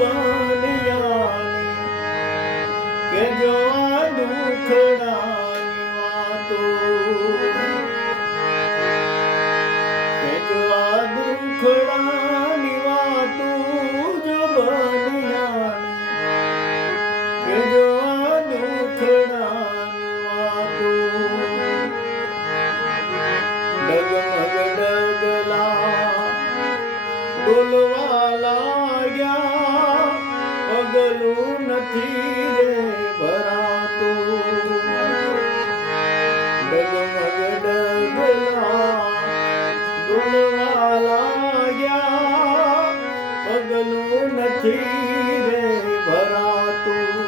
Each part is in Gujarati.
બનિયાને કે જો આ દુખડાની વાતો કે જો આ દુખડાની વાતો જો બનિયાને કે જો આ દુખડાની વાતો ડગમગ ડગલા ડોલવા લાગ્યા પગલું નથી રે ભરાતું ડગમગ ડગલા ડોલવા લાગ્યા પગલું નથી રે ભરાતું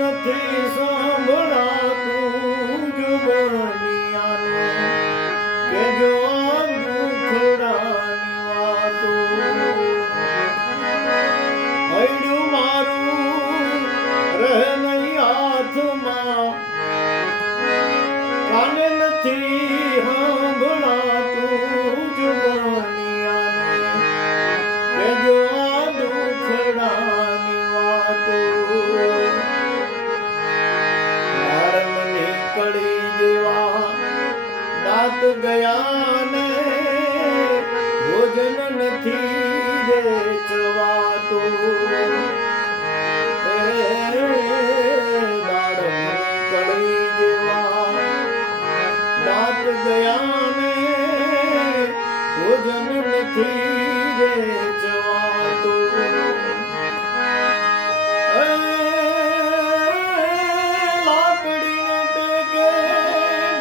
નથી સંભળાતું જુબનિયાને કે જો આ દુખડાની વાતો હૈડું મારું રહે નહીં હાથમાં કાને નથી સંભળાતું જુબનિયાને કે જો આ દુખડાની વાતો કળી જેવા દાંત ગયા ને ભોજન નથી રે ચવાતું કળી જેવા દાંત ગયા ને ભોજન નથી રે ચવાતું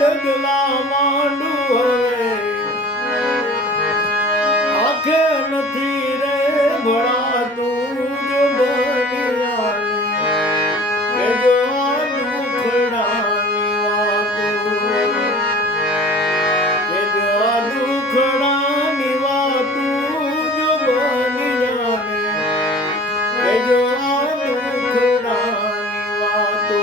ડગલા માંડું હવે આંખે નથી રે ભળાતું જો બનિયાને કે જો આ દુખડાની વાતો કે જો આ દુખડાની વાતો જો બનિયાને કે જો આ દુખડાની વાતો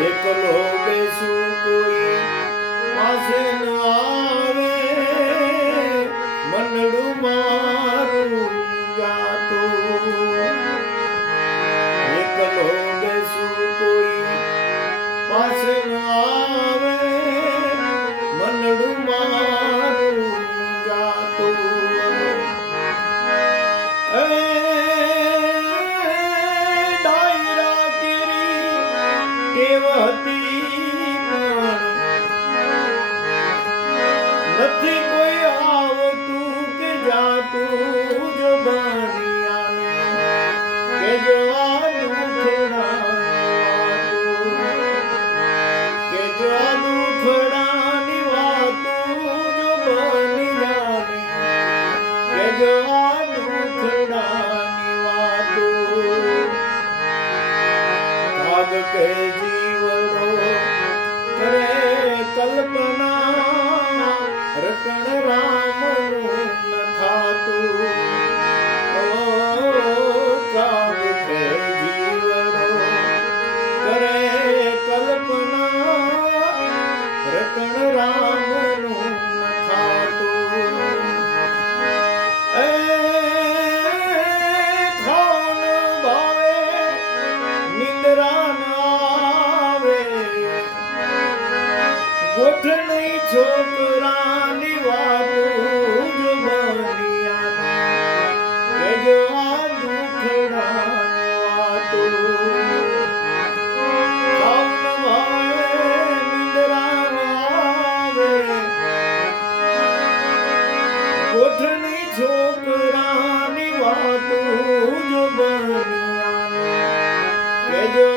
એકલો બેસું કોઈ પાસે ન આવે મનડું મારું ગાતું એકલો બેસું કોઈ પાસે ન આવે મનડું મારું ગાતું કેવતી નથી કોઈ આવતું કે જાતું જો બનિયાને કે જો આ દુખડાની વાતો કે જો આ દુખડાની વાતો જો બનિયાને કે જો આ દુખડાની વાતો ભાગ કે જીવડો કરે કલ્પના રટણ રામનું ન થાતું ભાગ કે જીવડો કરે કલ્પના રટણ રામનું ન થાતું ખાન ભાવે નિંદ્રા ગોઠણી છોકરાની વાતો જો બનિયાને કે જો આ દુખડાની વાતો ખાઉન ભાવે નિંદ્રા આવે ગોઠણી છોકરાની વાતો જો બનિયાને કે જો